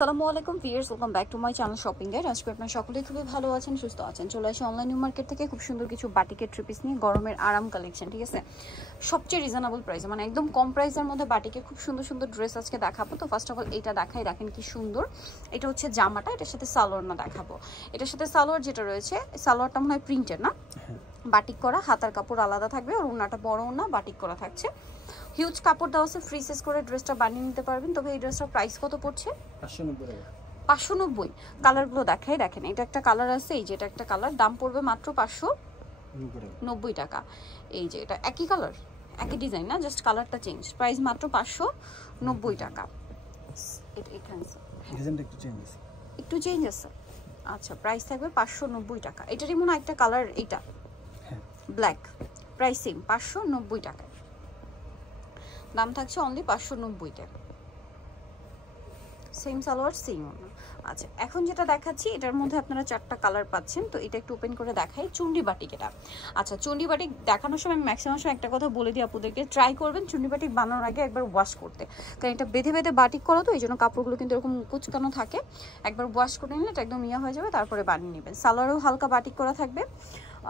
আসসালামু আলাইকুম viewers, welcome back to my channel shopping guide. আজকে আপনারা সকলেই খুবই ভালো আছেন, সুস্থ আছেন। চলে আসি অনলাইন নিউ মার্কেট থেকে খুব সুন্দর কিছু বাটিকের থ্রি পিস নিয়ে, গরমের আরাম কালেকশন। ঠিক আছে, সবচেয়ে রিজনেবল প্রাইসে, মানে একদম কম প্রাইসের মধ্যে বাটিকে খুব সুন্দর সুন্দর ড্রেস আজকে দেখাবো। তো ফার্স্ট অফ অল এইটা দেখাই, দেখেন কি সুন্দর। এটা হচ্ছে জামাটা, এটার সাথে সালোয়ার না দেখাবো। এটার সাথে সালোয়ার যেটা রয়েছে, সালোয়ারটা মনে হয় প্রিন্টের না, বাটিক করা, হাতার কাপড় আলাদা থাকবে, আর ওড়নাটা বড় ওড়না বাটিক করা থাকছে। হিউজ কাপড় দেওয়া আছে, ফ্রি সাইজ করে ড্রেসটা বানিয়ে নিতে পারবেন। তবে এই ড্রেসটার প্রাইস কত পড়ছে? 590। কালারগুলো দেখাই, দেখেন এটা একটা কালার আছে, এই যে এটা একটা কালার, দাম পড়বে মাত্র 590 টাকা। এই যে এটা একই কালার, একই ডিজাইন না, জাস্ট কালারটা চেঞ্জ, প্রাইস মাত্র 590 টাকা। একটু চেঞ্জ আছে, আচ্ছা, প্রাইস থাকবে 590 টাকা। এটারই মনে হয় একটা কালার, এইটা ব্ল্যাক, প্রাইস সেম 590 টাকায়, দাম থাকছে অনলি 590 টাকা। সেম সালোয়ার সেম ওড়না। আচ্ছা, এখন যেটা দেখাচ্ছি এটার মধ্যে আপনারা 4টা কালার পাচ্ছেন। তো এটা একটু ওপেন করে দেখাই, চুন্ডি বাটিক এটা। আচ্ছা, চুন্ডি বাটিক দেখানোর সময় ম্যাক্সিমাম সময় একটা কথা বলে দিই আপুদেরকে, ট্রাই করবেন চুন্ডি বাটিক বানানোর আগে একবার ওয়াশ করতে, কারণ এটা বেঁধে বেঁধে বাটিক করা, তো এই জন্য কাপড়গুলো কিন্তু এরকম কুচকানো থাকে। একবার ওয়াশ করে নিলে এটা একদম ইয়া হয়ে যাবে, তারপরে বানিয়ে নেবেন। সালোয়ারও হালকা বাটিক করা থাকবে,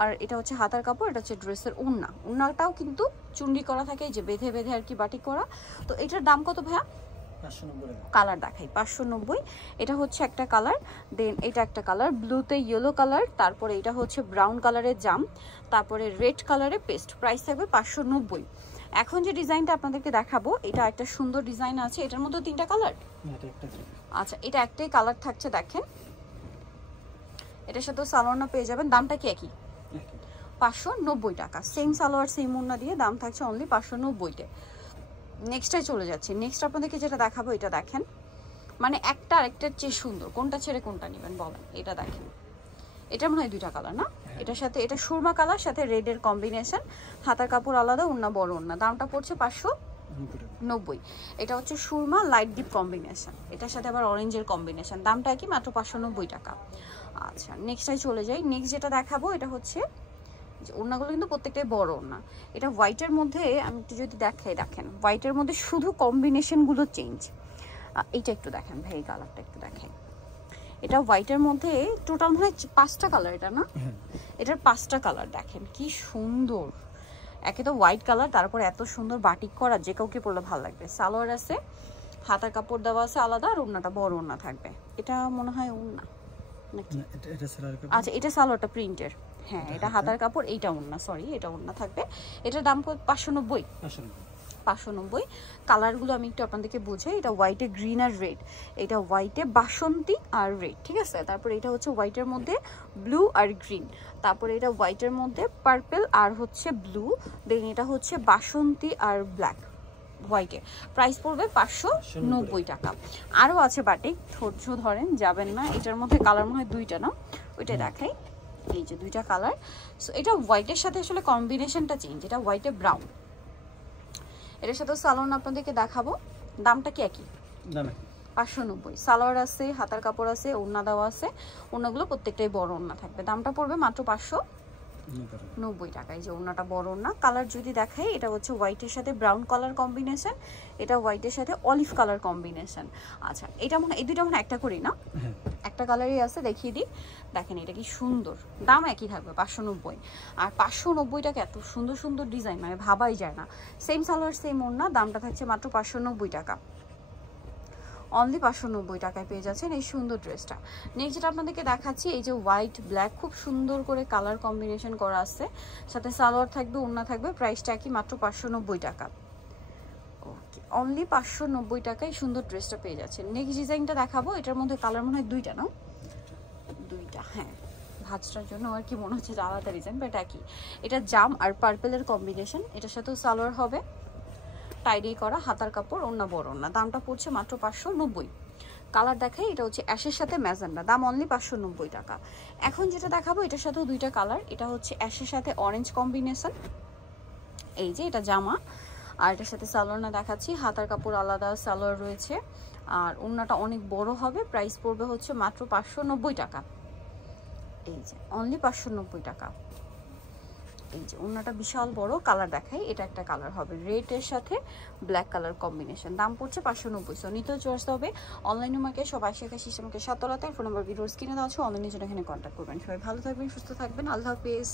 আর এটা হচ্ছে হাতার কাপড়, এটা হচ্ছে ড্রেসের ওড়না। ওড়নাটাও কিন্তু চুন্ডি করা থাকে, যে বেঁধে বেঁধে আর কি বাটিক করা। তো এটার দাম কত ভাইয়া? কালার দেখাই, 590। এটা হচ্ছে একটা কালার, দেন এটা একটা কালার, ব্লুতে ইয়েলো কালার, তারপরে এটা হচ্ছে ব্রাউন কালারের জাম, তারপরে রেড কালারের পেস্ট। প্রাইস থাকবে 590। এখন যে ডিজাইনটা আপনাদেরকে দেখাবো, এটা একটা সুন্দর ডিজাইন আছে, এটার মধ্যে 3টা কালার। আচ্ছা, এটা একটাই কালার থাকছে, দেখেন এটার সাথে সালোয়ার পেয়ে যাবেন। দামটা কি একই? 590 টাকা। সেম সালোয়ার সেম ওড়না দিয়ে দাম থাকছে অনলি 590-তে। নেক্সটটাই চলে যাচ্ছি। নেক্সট আপনাদেরকে যেটা দেখাবো, এটা দেখেন, মানে একটা আরেকটার চেয়ে সুন্দর, কোনটা ছেড়ে কোনটা নেবেন বলেন? এটা দেখেন, এটা মনে হয় 2টা কালার না, এটার সাথে এটা সুরমা কালার, সাথে রেডের কম্বিনেশন, হাতার কাপড় আলাদা, ওড়না বড় ওড়না। দামটা পড়ছে 590। এটা হচ্ছে সুরমা লাইট ডিপ কম্বিনেশন, এটার সাথে আবার অরেঞ্জের কম্বিনেশন, দামটা কি? মাত্র 590 টাকা। আচ্ছা, নেক্সটটাই চলে যাই। নেক্সট যেটা দেখাবো, এটা হচ্ছে ওড়নাগুলো কিন্তু প্রত্যেকটাই বড় ওড়না। এটা হোয়াইটের মধ্যে, আমি একটু যদি দেখাই, দেখেন হোয়াইটের মধ্যে শুধু কম্বিনেশনগুলো চেঞ্জ। এইটা একটু দেখেন ভাই, এই কালারটা একটু দেখেন, এটা হোয়াইটের মধ্যে টোটাল মনে হয় 5টা কালার, এটা না, এটার 5টা কালার দেখেন কি সুন্দর। একে তো হোয়াইট কালার, তারপর এত সুন্দর বাটিক করা, যে কাউকে পরলে ভালো লাগবে। সালোয়ার আছে, হাতার কাপড় দেওয়া আছে আলাদা, আর ওড়নাটা বড় ওড়না থাকবে। এটা মনে হয় ওড়না নাকি? আচ্ছা, এটা সালোয়ারটা প্রিন্টের, হ্যাঁ, এটা হাতার কাপড়, এইটা ওড়না, সরি এটা ওড়না থাকবে। এটার দাম 590। কালারগুলো আমি একটু আপনাদেরকে বুঝাই, এটা হোয়াইটে গ্রিন আর রেড, এটা হোয়াইটে বাসন্তী আর রেড, ঠিক আছে। তারপরে এটা হচ্ছে হোয়াইটের মধ্যে ব্লু আর গ্রিন, তারপরে এটা হোয়াইটের মধ্যে পার্পল আর হচ্ছে ব্লু, দেন এটা হচ্ছে বাসন্তী আর ব্ল্যাক হোয়াইটে। প্রাইস পড়বে 590 টাকা। আরও আছে বাটিক, ধৈর্য ধরেন, যাবেন না। এটার মধ্যে কালার মনে হয় 2টা না, ওইটা দেখাই, এই যে 2টা কালার। সো এটা হোয়াইটের সাথে আসলে কম্বিনেশনটা চেঞ্জ, এটা হোয়াইটে ব্রাউন। এটার সাথে সালোয়ার আপনাদেরকে দেখাবো, দামটা কি একই? 590। সালোয়ার আছে, হাতার কাপড় আছে, ওড়না দেওয়া আছে, ওড়নাগুলো প্রত্যেকটাই বড় ওড়না থাকবে। দামটা পড়বে মাত্র 590 টাকা। এই যে ওড়নাটা বড় ওড়না। কালার যদি দেখাই, এটা হচ্ছে হোয়াইটের সাথে ব্রাউন কালার কম্বিনেশন, এটা হোয়াইটের সাথে অলিভ কালার কম্বিনেশন। আচ্ছা, এটা মনে হয় এই 2টা মনে একটা করি না, একটা কালারই আছে, দেখিয়ে দিই। দেখেন এটা কি সুন্দর, দাম একই থাকবে 590। আর 590 টাকা, এত সুন্দর সুন্দর ডিজাইন, মানে ভাবাই যায় না। সেম সালোয়ার সেম ওড়না, দামটা থাকছে মাত্র 590 টাকা। অনলি 590 টাকায় পেয়ে যাচ্ছেন এই সুন্দর ড্রেসটা। নেক্সট যেটা আপনাদেরকে দেখাচ্ছি, এই যে হোয়াইট ব্ল্যাক, খুব সুন্দর করে কালার কম্বিনেশন করা আছে, সাথে সালোয়ার থাকবে, ওড়না থাকবে, প্রাইসটা কি? মাত্র 590 টাকা। ওকে, অনলি 590 টাকায় সুন্দর ড্রেসটা পেয়ে যাচ্ছেন। নেক্সট ডিজাইনটা দেখাবো, এটার মধ্যে কালার মনে হয় 2টা না, 2টা, হ্যাঁ, ভাঁজটার জন্য আর কি মনে হচ্ছে আলাদা ডিজাইন, বাট একই। এটা জাম আর পার্পেলের কম্বিনেশন, এটার সাথেও সালোয়ার হবে, টাইডি করা, হাতার কাপড়, ওড়না বড় ওড়না। দামটা পড়ছে মাত্র 590। কালার দেখাই, এটা হচ্ছে অ্যাশের সাথে ম্যাজেন্ডা, দাম অনলি 590 টাকা। এখন যেটা দেখাবো, এটার সাথেও 2টা কালার, এটা হচ্ছে অ্যাশের সাথে অরেঞ্জ কম্বিনেশন, এই যে এটা জামা, আর এটার সাথে সালোয়ার দেখাচ্ছি, হাতার কাপড় আলাদা, সালোয়ার রয়েছে, আর ওড়নাটা অনেক বড় হবে। প্রাইস পড়বে হচ্ছে মাত্র 590 টাকা। এই যে অনলি 590 টাকা। এই যে ওড়নাটা বিশাল বড়, কালার দেখাই, এটা একটা কালার হবে রেড এর সাথে ব্ল্যাক কালার কম্বিনেশন, দাম পড়ছে 590। সো নিতেও চলে আসতে হবে অনলাইন মার্কেট সবাই শেখা সিস্টেমকে 7 তলাতে, ফোন নাম্বার ভিডিওর স্ক্রিনে দেওয়া আছে, অনলাইনের জন্য এখানে কন্ট্যাক্ট করবেন। সবাই ভালো থাকবেন, সুস্থ থাকবেন, আল্লাহ হাফেজ।